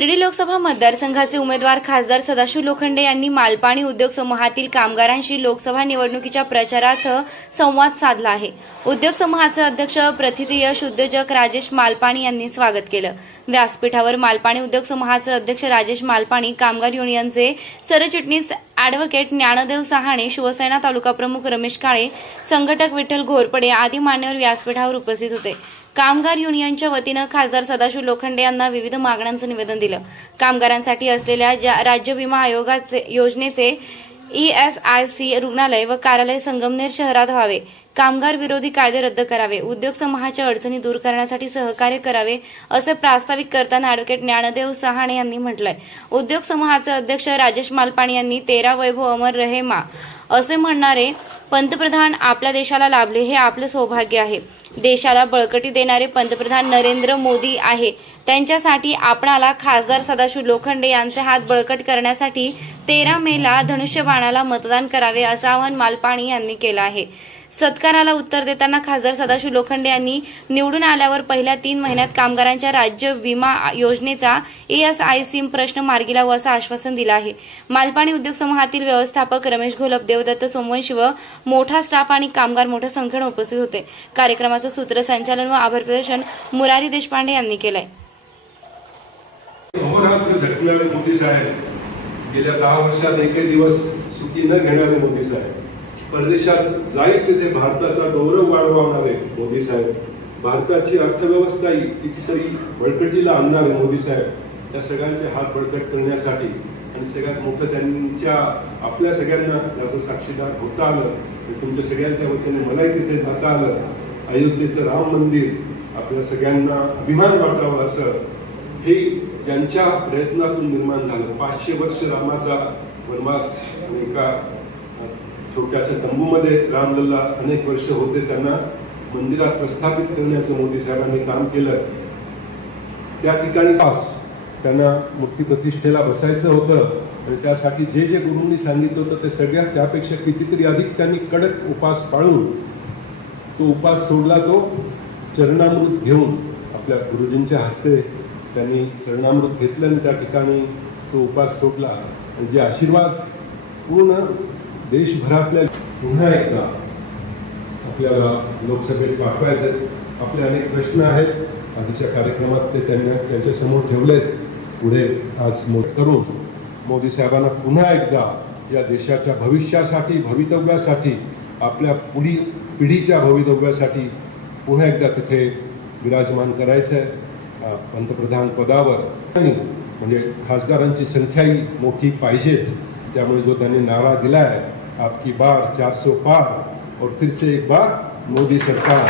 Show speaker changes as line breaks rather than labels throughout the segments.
शिर्डी लोकसभा मतदारसंघाचे उमेदवार खासदार सदाशिव लोखंडे यांनी मालपाणी उद्योग समूहातील कामगारांशी लोकसभा निवडणुकीच्या प्रचारार्थ संवाद साधला आहे. उद्योग समूहाचे अध्यक्ष प्रथितयश उद्योजक राजेश मालपाणी यांनी स्वागत केलं. व्यासपीठावर मालपाणी उद्योग समूहाचे अध्यक्ष राजेश मालपाणी कामगार युनियनचे सरचिटणीस ॲडव्होकेट ज्ञानदेव सहाणे शिवसेना तालुका प्रमुख रमेश काळे संघटक विठ्ठल घोरपडे आदी मान्यवर व्यासपीठावर उपस्थित होते. कामगार युनियनच्या वतीनं खासदार सदाशिव लोखंडे यांना विविध मागण्यांचं निवेदन दिलं. कामगारांसाठी असलेल्या ज्या राज्य विमा आयोगाचे योजनेचे ई एस आय सी रुग्णालय व कार्यालय संगमनेर शहरात व्हावे. कामगार विरोधी कायदे रद्द करावे. उद्योग समूहाच्या अडचणी दूर करण्यासाठी सहकार्य करावे असे प्रास्ताविक करताना अॅडव्होकेट ज्ञानदेव सहाणे यांनी म्हटलंय. उद्योग समूहाचे अध्यक्ष राजेश मालपाणी यांनी तेरा वैभव अमर रहेमा असे म्हणणारे पंतप्रधान आपल्या देशाला लाभले हे आपलं सौभाग्य आहे. देशाला बळकटी देणारे पंतप्रधान नरेंद्र मोदी आहे. त्यांच्यासाठी आपणाला खासदार सदाशिव लोखंडे यांचे हात बळकट करण्यासाठी तेरा मेला धनुष्यबाणाला मतदान करावे असं आवाहन मालपाणी यांनी केलं आहे. सत्काराला उत्तर देताना खासदार सदाशिव लोखंडे यांनी निवडून आल्यावर पहिल्या तीन महिन्यात कामगारांच्या राज्य विमा योजनेचा सी प्रश्न मार्गी लावू असं आश्वासन दिलं आहे. मालपाणी उद्योग समूहातील व्यवस्थापक रमेश घोलप देवदत्त सोमवंशी व मोठा स्टाफ आणि कामगार मोठ्या संख्येनं उपस्थित होते. कार्यक्रमाचं सूत्रसंचालन व आभार प्रदर्शन मुरारी देशपांडे यांनी केलंय.
मोदी साहेब गेल्या दहा वर्षात एकही दिवस सुट्टी न घेणारे मोदी साहेब परदेशात जाईल तिथे भारताचा गौरव वाढवणारे मोदी साहेब. भारताची अर्थव्यवस्था ही कितीतरी बळकटीला आणणारे मोदी साहेब. त्या सगळ्यांचे हात बळकट करण्यासाठी आणि सगळ्यात मोठं त्यांच्या आपल्या सगळ्यांना त्याचं साक्षीदार होता आलं. तुमच्या सगळ्यांच्या वतीने मलाही तिथे जाता आलं. अयोध्येचं राम मंदिर आपल्या सगळ्यांना अभिमान वाटावं असं. हे ज्यांच्या प्रयत्नातून निर्माण झालं. पाचशे वर्ष रामाचा वनवास एका छोट्याशा तंबूमध्ये रामलल्ला अनेक वर्ष होते त्यांना मंदिरात प्रस्थापित करण्याचं मोदी साहेबांनी काम केलं. त्या ठिकाणी पास त्यांना मुक्ती प्रतिष्ठेला बसायचं होतं आणि त्यासाठी जे जे गुरूंनी सांगितलं होतं ते सगळ्या त्यापेक्षा कितीतरी अधिक त्यांनी कडक उपास पाळून तो उपास सोडला तो चरणामृत घेऊन आपल्या गुरुजींच्या हस्ते त्यांनी चरणामृत घेतलं आणि त्या ठिकाणी तो उपास सोडला. आणि जे आशीर्वाद पूर्ण देशभरातल्या पुन्हा एकदा आपल्याला लोकसभेत पाठवायचे आपले अनेक प्रश्न आहेत. आधीच्या कार्यक्रमात ते त्यांनी त्यांच्यासमोर ठेवलेत. पुढे आज मोठ करून मोदी साहेबांना पुन्हा एकदा या देशाच्या भविष्यासाठी भवितव्यासाठी आपल्या पुढील पिढीच्या भवितव्यासाठी पुन्हा एकदा तिथे विराजमान करायचं आहे पंतप्रधान पदावर. आणि म्हणजे खासदारांची संख्याही मोठी पाहिजेच. त्यामुळे जो त्यांनी नारा दिला आहे आपकी बार चार सौ पार और फिर से एक बार मोदी सरकार।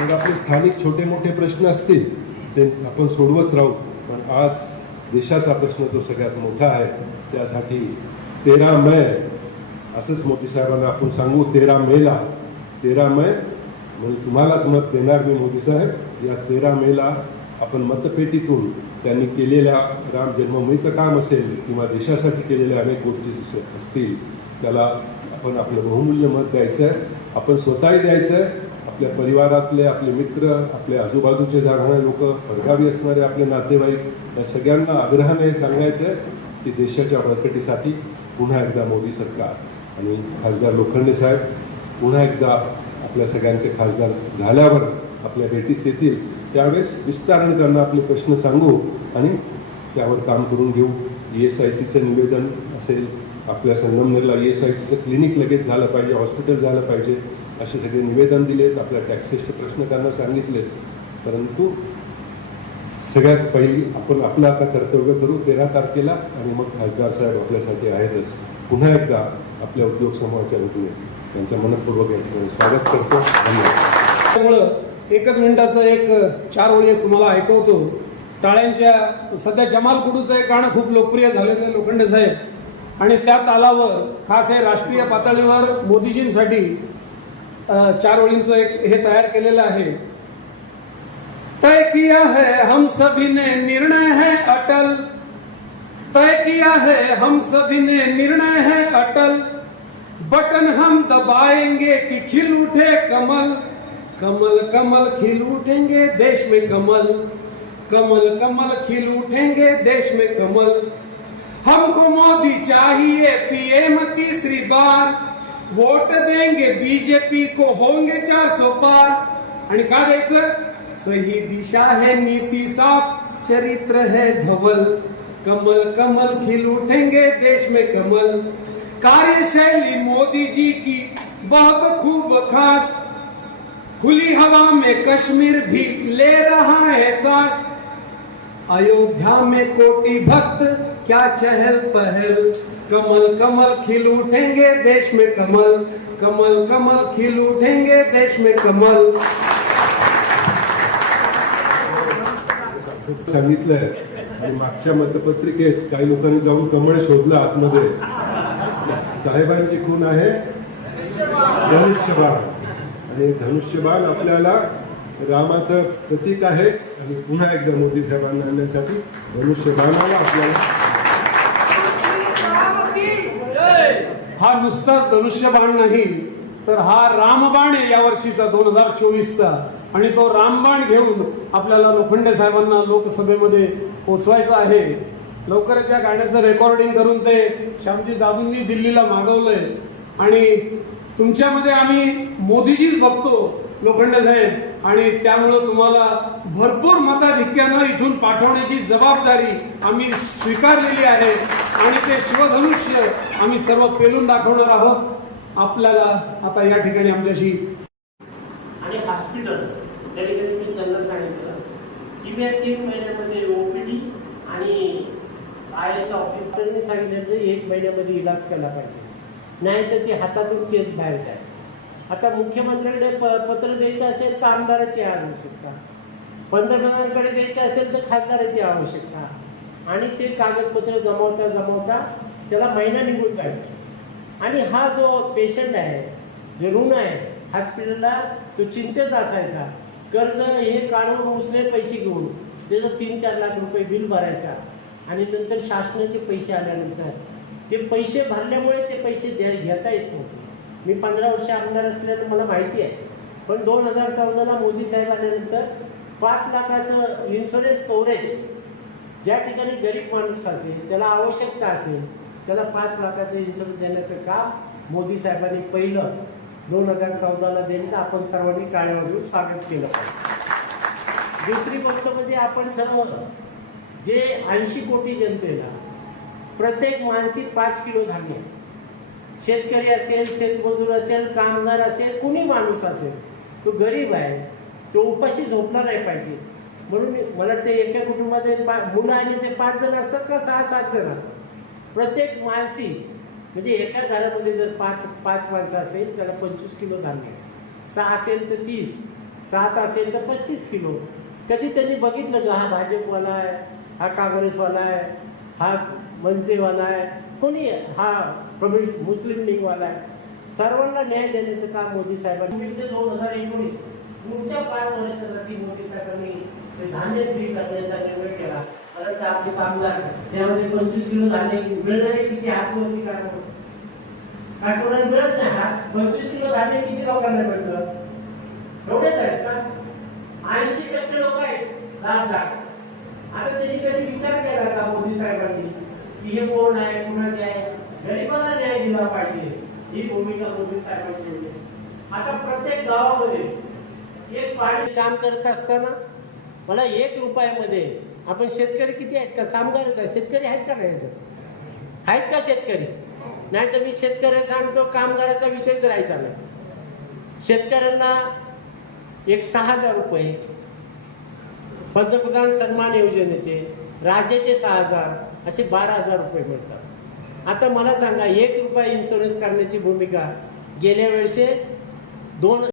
मग आपले स्थानिक छोटे मोठे प्रश्न असतील ते आपण सोडवत राहू. पण आज देशाचा प्रश्न तो सगळ्यात मोठा आहे. त्यासाठी तेरा मे असंच मोदी साहेबांना आपण सांगू तेरा मेला. तेरा मे म्हणजे तुम्हालाच मत देणार मी मोदी साहेब. या तेरा मेला आपण मतपेटीतून त्यांनी केलेल्या राम जन्मभूमीचं काम असेल किंवा देशासाठी केलेल्या अनेक गोष्टी असतील त्याला आपण आपलं बहुमूल्य मत द्यायचं आहे आपण स्वतःही द्यायचं आहे आपल्या परिवारातले आपले मित्र आपल्या आजूबाजूचे जाणारे लोक परगावी असणारे आपले नातेवाईक या सगळ्यांना आग्रहाने सांगायचं आहे की देशाच्या बळकटीसाठी पुन्हा एकदा मोदी सरकार आणि खासदार लोखंडे साहेब पुन्हा एकदा आपल्या सगळ्यांचे खासदार झाल्यावर आपल्या भेटीस येतील. त्यावेळेस विस्ताराने त्यांना आपले प्रश्न सांगू आणि त्यावर काम करून घेऊ. ई एस आय सीचं निवेदन असेल आपल्या संगमनेरला ई एस आय सीचं क्लिनिक लगेच झालं पाहिजे हॉस्पिटल झालं पाहिजे असे सगळे निवेदन दिलेत. आपल्या टॅक्सेसचे प्रश्न त्यांना सांगितलेत. परंतु सगळ्यात पहिली आपण आपलं आता कर्तव्य करू तेरा तारखेला आणि मग खासदार साहेब आपल्यासाठी आहेतच. पुन्हा एकदा आपल्या उद्योग समूहाच्या वतीने त्यांचं मनपूर्वक या ठिकाणी स्वागत करतो. धन्यवाद.
त्यामुळं एकच मिनिटाचं एक चार ओळी तुम्हाला ऐकवतो. टाळ्यांच्या सध्या जमाल कुडूचं एक गाणं खूप लोकप्रिय झालेलं आहे लोखंडे साहेब. आणि त्या तालावर खास हे राष्ट्रीय पातळीवर मोदीजींसाठी चार ओळींचं एक हे तयार केलेलं आहे. तय किया है हम सभी ने निर्णय है अटल. तय किया है हम सभी ने निर्णय है अटल. बटन हम दबाएंगे कि खिल उठे कमल. कमल कमल खिल उठेंगे देश में कमल। कमल कमल खिल उठेंगे देश में कमल। हमको मोदी चाहिए पीएम तीसरी बार। वोट देंगे बीजेपी को होंगे चार सौ पार। आणि का द्यायचं? सही दिशा है नीति साफ चरित्र है धवल। कमल कमल खिल उठेंगे देश में कमल। कार्यशैली मोदी जी की बहुत खूब खास। खुली हवा में कश्मीर भी ले रहा एहसास। अयोध्या में कोटि भक्त क्या चहल पहल। कमल कमल खिल उठेंगे देश में कमल। कमल कमल खिल उठेंगे देश में कमल।
सांगितलंय आणि मागच्या मतपत्रिकेत काही लोकांनी जाऊन कमळ शोधलं आतमध्ये. साहेबांची खून आहे. धनुष्यबाण हे धनुष्यबाण आपल्याला रामाचं प्रतीक आहे. आणि पुन्हा एकदा मोदी साहेबांना आणण्यासाठी धनुष्यबाणाला आपल्याला
हा नुसताच धनुष्यबाण नाही तर हा रामबाण आहे या वर्षीचा दोन हजार चोवीसचा. आणि तो रामबाण घेऊन आपल्याला लोखंडे साहेबांना लोकसभेमध्ये पोचवायचा आहे. लवकरच या गाण्याचं रेकॉर्डिंग करून ते श्यामजी जाजूंनी दिल्लीला मागवलंय. आणि तुमच्यामध्ये आम्ही मोदीजीच बघतो लोखंडे साहेब. आणि त्यामुळं तुम्हाला भरपूर मताधिक्यानं इथून पाठवण्याची जबाबदारी आम्ही स्वीकारलेली आहे. आणि ते शिवधनुष्य आम्ही सर्व पेलून दाखवणार आहोत. आपल्याला आता या ठिकाणी आमच्याशी
आणि हॉस्पिटल मी त्यांना सांगितलं की या तीन महिन्यामध्ये ओपीडी आणि आय एस ऑफिसरनी सांगितलं एक महिन्यामध्ये इलाज केला पाहिजे. नाही तर ती हातातून केस बाहेर जाईल. आता मुख्यमंत्र्यांकडे प पत्र द्यायचं असेल तर आमदाराची आवश्यकता. पंतप्रधानांकडे द्यायचे असेल तर खासदाराची आवश्यकता. आणि ते कागदपत्र जमवता जमवता त्याला महिना निघून जायचा. आणि हा जो पेशंट आहे जो ऋण आहे हॉस्पिटलला तो चिंतेत असायचा. कर्ज हे काढून उसले पैसे घेऊन त्याचं तीन चार लाख रुपये बिल भरायचा. आणि नंतर शासनाचे पैसे आल्यानंतर ते पैसे भरल्यामुळे ते पैसे द्या घेता येत नव्हते. मी पंधरा वर्ष आमदार असल्यानं मला माहिती आहे. पण दोन हजार चौदाला मोदी साहेब आल्यानंतर पाच लाखाचं इन्शुरन्स कव्हरेज ज्या ठिकाणी गरीब माणूस असेल त्याला आवश्यकता असेल त्याला पाच लाखाचं इन्शुरन्स देण्याचं काम मोदी साहेबांनी पहिलं दोन हजार चौदाला देणं तर आपण सर्वांनी काळ्या वाजवून स्वागत केलं पाहिजे. दुसरी गोष्ट म्हणजे आपण सर्व जे ऐंशी कोटी जनतेला प्रत्येक माणसी पाच किलो धान्य. शेतकरी असेल शेतमजूर असेल कामगार असेल कुणी माणूस असेल तो गरीब आहे तो उपाशी झोपला नाही पाहिजे. म्हणून मी- मला वाटतं एका कुटुंबात पा- मुलं आणि ते पाच जण असतात का सहा सात जण असतात? प्रत्येक माणसी म्हणजे एका घरामध्ये जर पाच पाच माणसं असेल त्याला पंचवीस किलो धान्य. सहा असेल तर तीस सात असेल तर पस्तीस किलो. कधी त्यांनी बघितलं का हा भाजपवाला आहे हा काँग्रेसवाला आहे हा मनसेवाला आहे. कोणी हा प्रवेश मुस्लिम लीगवाला आहे. सर्वांना न्याय देण्याचं काम मोदी साहेबांनी ते दोन हजार एकोणीस. पुढच्या पाच वर्षासाठी मोदी साहेबांनी ते धान्य फ्री करण्याचा निर्णय केला. परंतु आपले कामगार त्यामध्ये पंचवीस किलो धान्य मिळणारे किती आत्महत्या करणार काय कोणाला मिळत नाही. हा पंचवीस किलो धान्य किती लोकांना मिळतं एवढेच आहेत का? ऐंशी टक्के लोक आहेत. लाभ लाख. आता त्यांनी कधी विचार केला का मोदी साहेबांनी? की हे कोण आहे कुणाचे आहे? गरीबाला न्याय दिला पाहिजे. ही भूमिका मोदी साहेबांची होती आता प्रत्येक गावामध्ये एक पाणी काम करत असताना मला एक रुपयामध्ये आपण शेतकरी किती आहेत का? कामगारच आहे शेतकरी आहेत का नाही? आहेत का शेतकरी? नाही तर मी शेतकऱ्या सांगतो कामगाराचा विषयच राहायचा नाही. शेतकऱ्यांना एक सहा हजार रुपये पंतप्रधान सन्मान योजनेचे राज्याचे सहा हजार असे बारा हजार रुपये मिळतात. आता मला सांगा एक रुपया इन्शुरन्स करण्याची भूमिका गेल्या वेळेस दोन